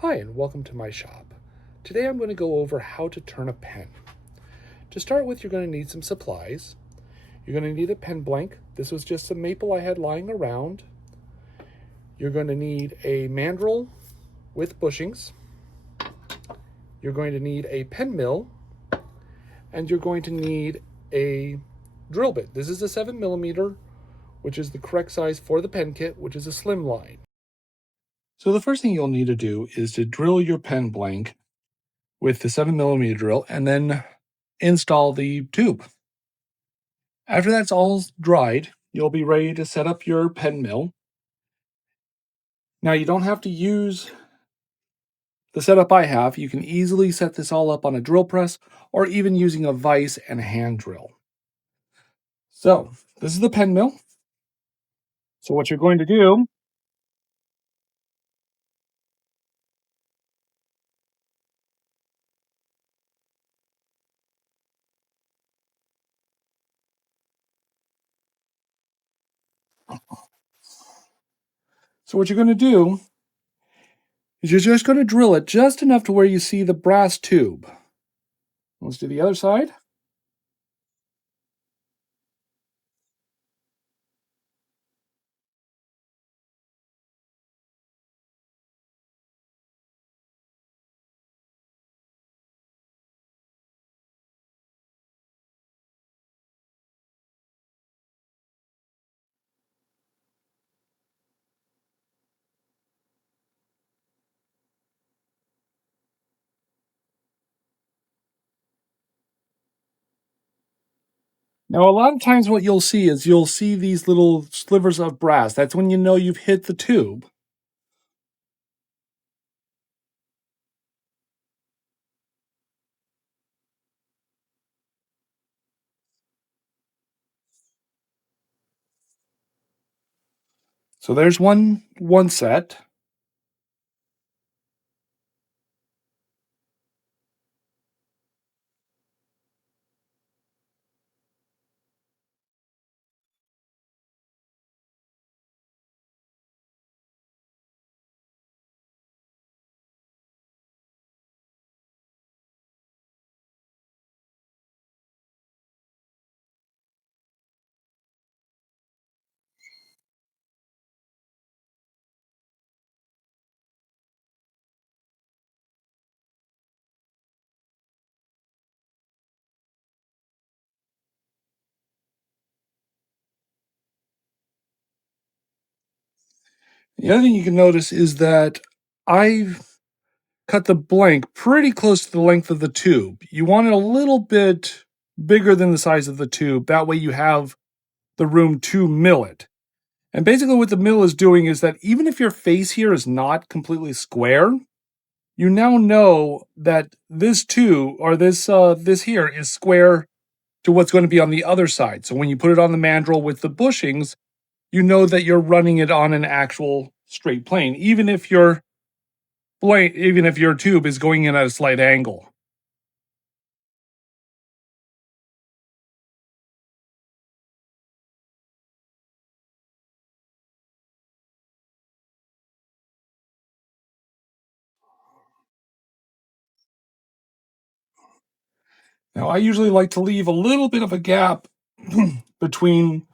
Hi, and welcome to my shop. Today I'm going to go over how to turn a pen. To start with, you're going to need some supplies. You're going to need a pen blank. This was just some maple I had lying around. You're going to need a mandrel with bushings. You're going to need a pen mill, and you're going to need a drill bit. This is a 7mm, which is the correct size for the pen kit, which is a slimline. So the first thing you'll need to do is to drill your pen blank with the 7mm drill and then install the tube. After that's all dried, you'll be ready to set up your pen mill. Now, you don't have to use the setup I have. You can easily set this all up on a drill press or even using a vise and a hand drill. So, this is the pen mill. So what you're going to do, so what you're going to do is you're just going to drill it just enough to where you see the brass tube. Let's do the other side. Now, a lot of times what you'll see is you'll see these little slivers of brass. That's when you know you've hit the tube. So there's one set. The other thing you can notice is that I've cut the blank pretty close to the length of the tube. You want it a little bit bigger than the size of the tube. That way you have the room to mill it. And basically what the mill is doing is that even if your face here is not completely square, you now know that this tube or this here is square to what's going to be on the other side. So when you put it on the mandrel with the bushings, you know that you're running it on an actual straight plane, even if your tube is going in at a slight angle. Now, I usually like to leave a little bit of a gap between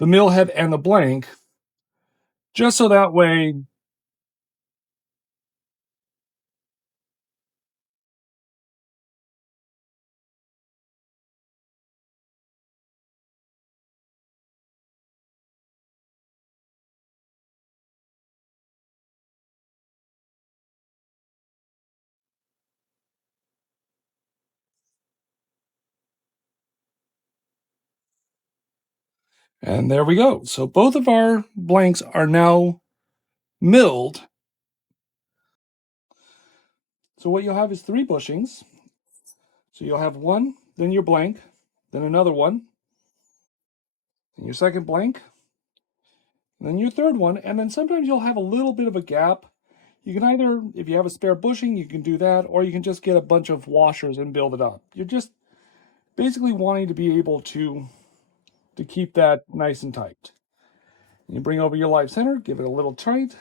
the mill head and the blank, just so that way. And there we go. So both of our blanks are now milled. So what you'll have is 3 bushings. So you'll have one, then your blank, then another one, then your second blank, and then your third one, and then sometimes you'll have a little bit of a gap. You can either, if you have a spare bushing, you can do that, or you can just get a bunch of washers and build it up. You're just basically wanting to be able to keep that nice and tight. You bring over your live center, give it a little tight.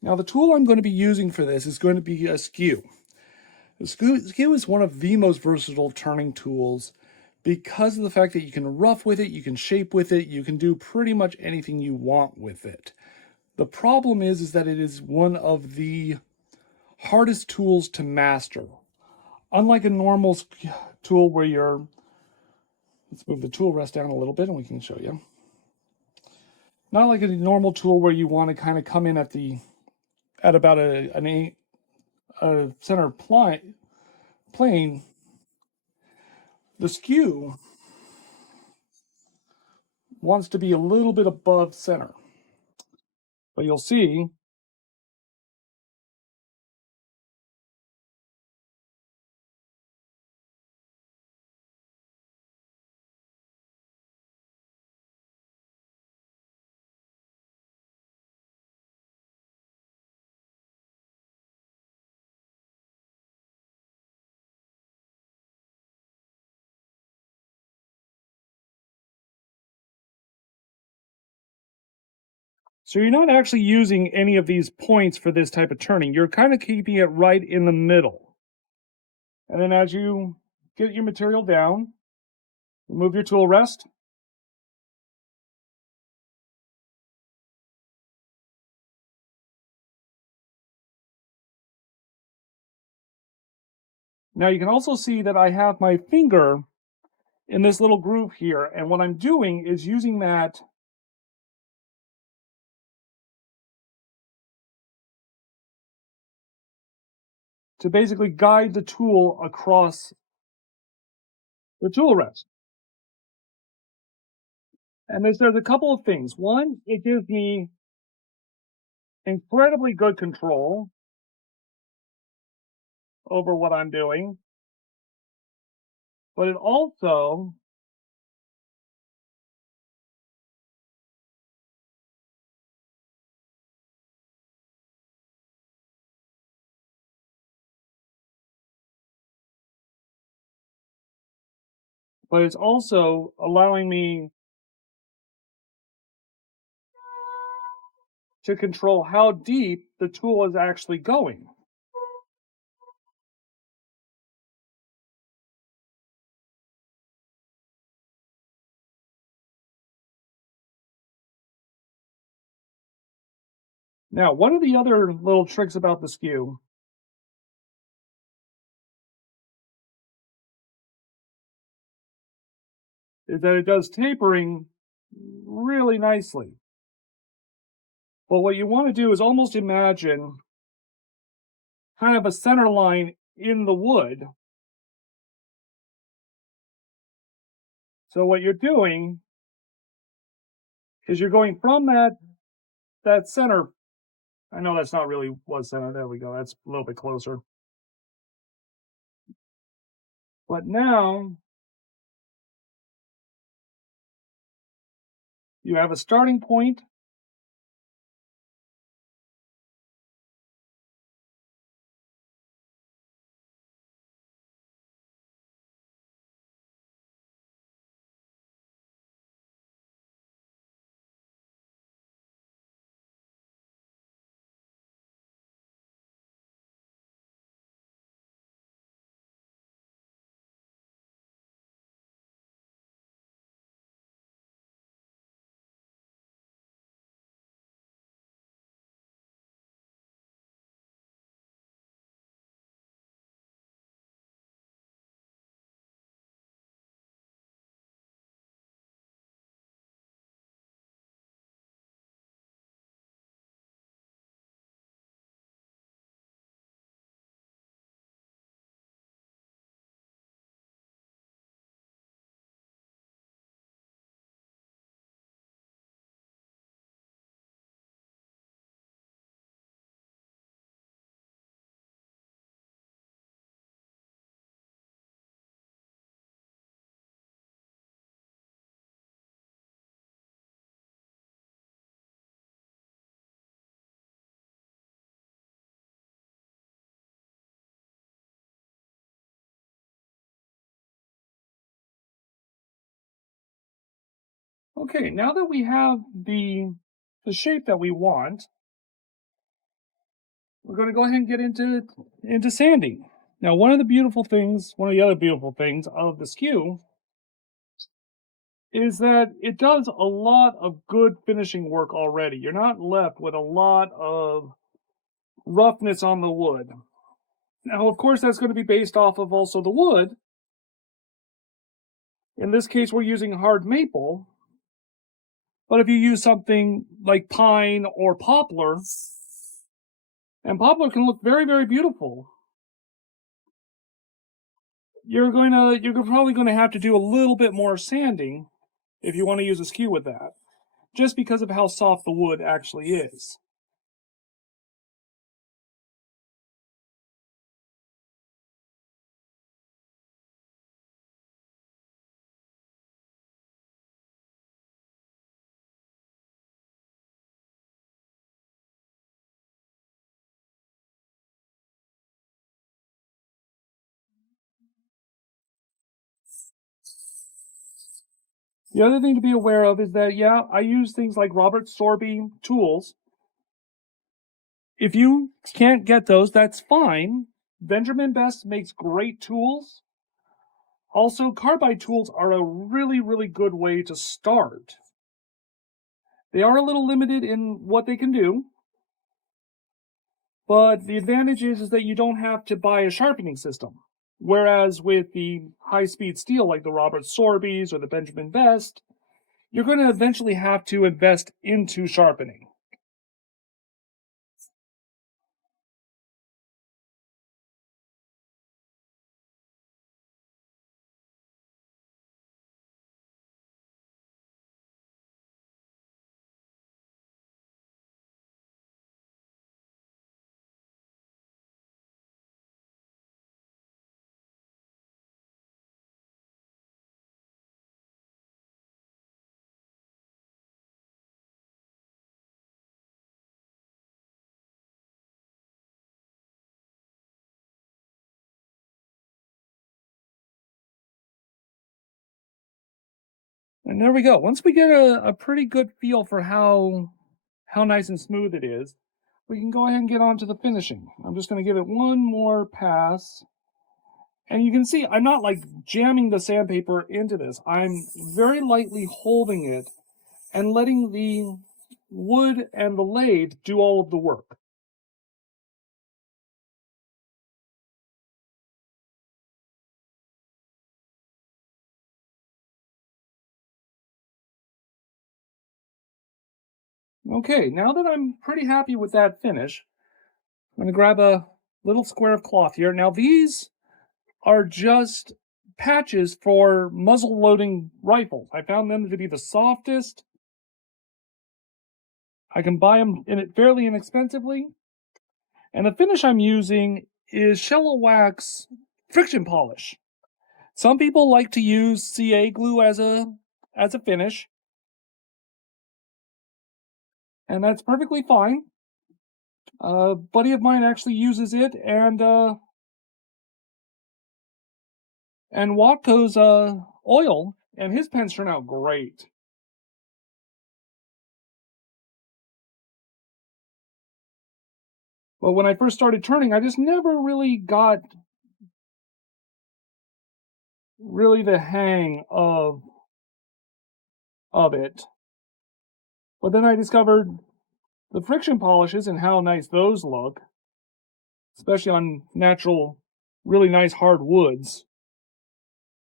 Now the tool I'm going to be using for this is going to be a skew. The skew is one of the most versatile turning tools because of the fact that you can rough with it, you can shape with it, you can do pretty much anything you want with it. The problem is that it is one of the hardest tools to master. Unlike a normal tool where let's move the tool rest down a little bit and we can show you. Not like a normal tool where you want to kind of come in at about a center plane. The skew wants to be a little bit above center. But you'll see so you're not actually using any of these points for this type of turning. You're kind of keeping it right in the middle. And then as you get your material down, move your tool rest. Now you can also see that I have my finger in this little groove here. And what I'm doing is using that to basically guide the tool across the tool rest. And there's a couple of things. One, it gives me incredibly good control over what I'm doing, but it also it's also allowing me to control how deep the tool is actually going. Now, one of the other little tricks about the skew is that it does tapering really nicely. But what you want to do is almost imagine kind of a center line in the wood. So what you're doing is you're going from that center. I know that's not really was center. There we go. That's a little bit closer. But now you have a starting point. Okay, now that we have the shape that we want, we're going to go ahead and get into sanding. Now, one of the other beautiful things of the skew is that it does a lot of good finishing work already. You're not left with a lot of roughness on the wood. Now, of course, that's going to be based off of also the wood. In this case, we're using hard maple. But if you use something like pine or poplar, and poplar can look very, very beautiful, you're probably going to have to do a little bit more sanding if you want to use a skew with that, just because of how soft the wood actually is. The other thing to be aware of is that, yeah, I use things like Robert Sorby tools. If you can't get those, that's fine. Benjamin Best makes great tools. Also, carbide tools are a really, really good way to start. They are a little limited in what they can do, but the advantage is that you don't have to buy a sharpening system. Whereas with the high-speed steel, like the Robert Sorbys or the Benjamin Best, you're going to eventually have to invest into sharpening. And there we go. Once we get a pretty good feel for how nice and smooth it is, we can go ahead and get on to the finishing. I'm just going to give it one more pass. And you can see I'm not like jamming the sandpaper into this. I'm very lightly holding it and letting the wood and the lathe do all of the work. Okay, now that I'm pretty happy with that finish, I'm going to grab a little square of cloth here. Now these are just patches for muzzle loading rifles. I found them to be the softest. I can buy them in it fairly inexpensively. And the finish I'm using is Shallow Wax friction polish. Some people like to use CA glue as a finish, and that's perfectly fine. A buddy of mine actually uses it, and Watco's oil, and his pens turn out great. But when I first started turning, I just never really got the hang of it. But then I discovered the friction polishes and how nice those look, especially on natural, really nice hard woods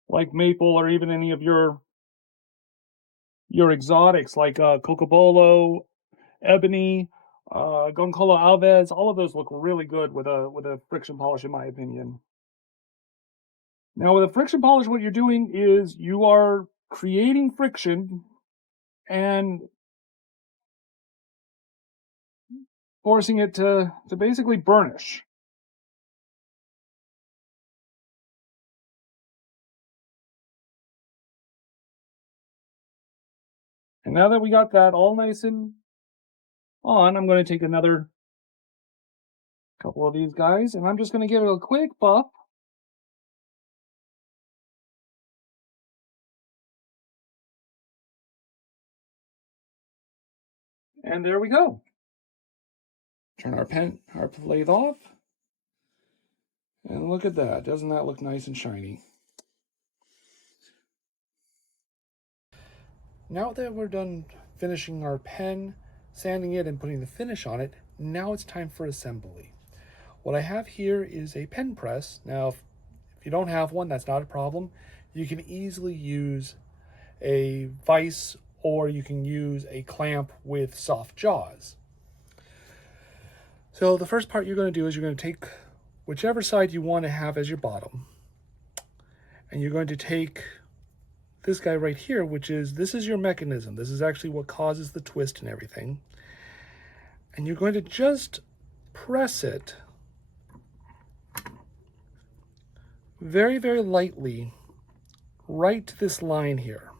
like maple or even any of your exotics like cocobolo, ebony, Goncalo Alves. All of those look really good with a friction polish, in my opinion. Now, with a friction polish, what you're doing is you are creating friction and forcing it to basically burnish. And now that we got that all nice and on, I'm going to take another couple of these guys and I'm just going to give it a quick buff. And there we go. Turn our lathe off. And look at that. Doesn't that look nice and shiny? Now that we're done finishing our pen, sanding it and putting the finish on it, now it's time for assembly. What I have here is a pen press. Now, if you don't have one, that's not a problem. You can easily use a vise, or you can use a clamp with soft jaws. So the first part you're going to do is you're going to take whichever side you want to have as your bottom, and you're going to take this guy right here, this is your mechanism. This is actually what causes the twist and everything. And you're going to just press it very, very lightly right to this line here.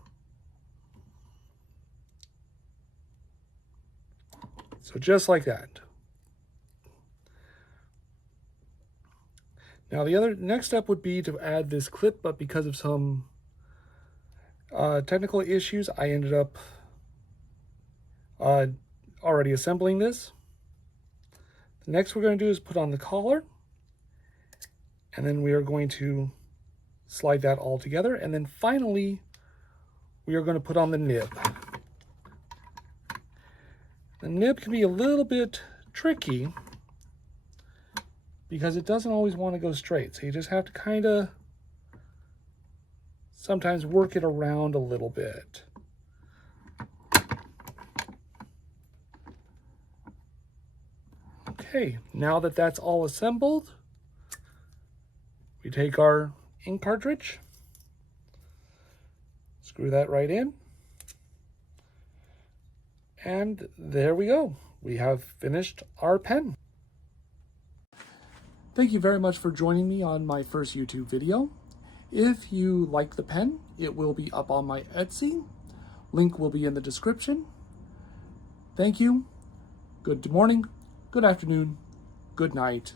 So just like that. Now the next step would be to add this clip, but because of some technical issues, I ended up already assembling this. The next we're going to do is put on the collar, and then we are going to slide that all together, and then finally we are going to put on the nib. The nib can be a little bit tricky because it doesn't always want to go straight, so you just have to kind of sometimes work it around a little bit. Okay, now that that's all assembled, we take our ink cartridge, screw that right in, and there we go. We have finished our pen. Thank you very much for joining me on my first YouTube video. If you like the pen, it will be up on my Etsy. Link will be in the description. Thank you. Good morning, good afternoon, good night,